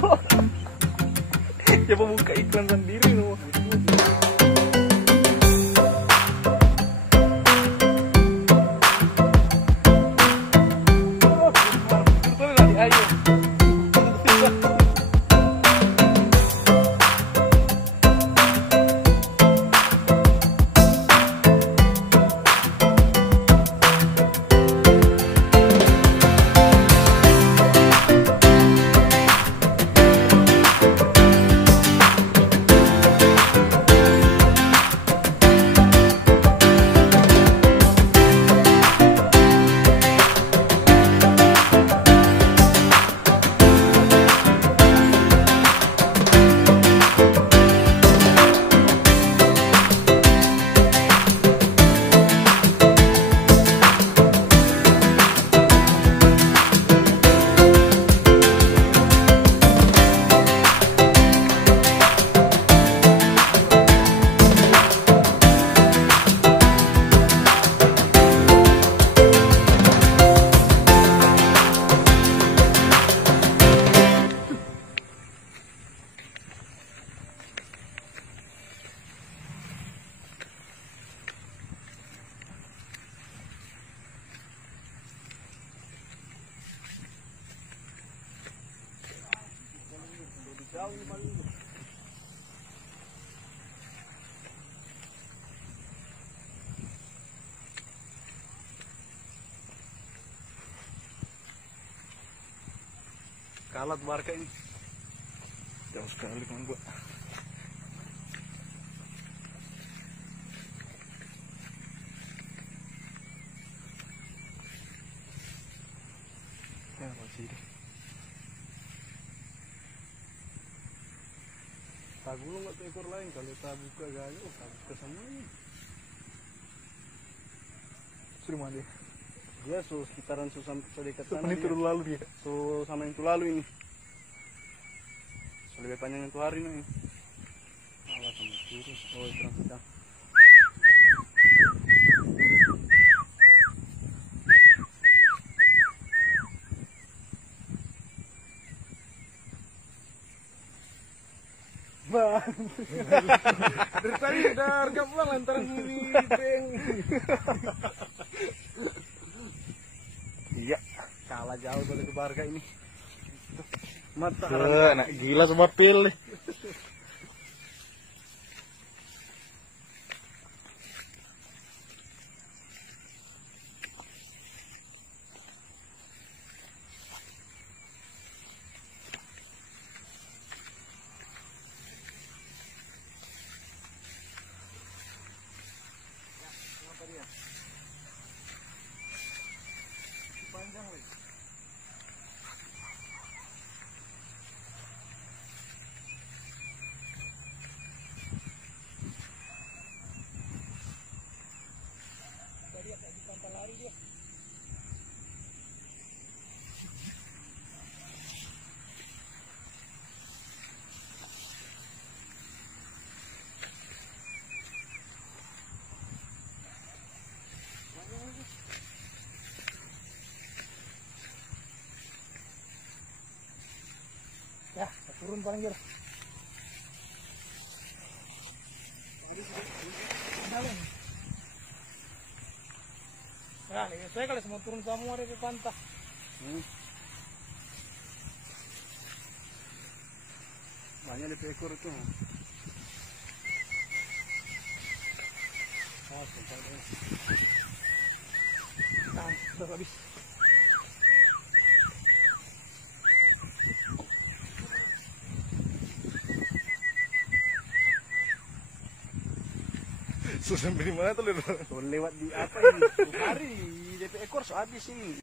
Coba buka iklan sendiri loh. Betul lagi ayo. Kalat warga ini jauh sekali kan gua. Ya masih deh. Tak gulung atau ekor lain kalau tak buka gaya, tak buka semuanya. Sudah mana? Dia sekitaran sampai dekat sana. Ini turun lalu dia. Sama yang lalu ini. Lebih panjang yang hari ini. Alah sama turun. Oh terang sedang. Bang. Dari tadi udah harga pulang lantaran ini beng. Iya, kalah jauh dari ke Barga ini. Mata anak gila semua pilih. Panjang lagi. Tadi agak di pantai lari dia. Ya, turun paling jauh. Nah, saya kalau semua turun semua dari pantai. Banyak di ekor itu. Ah, sudah habis. Sudah sampai di mana tuh? Lewat di apa ini? Hari DP ekor habis ini.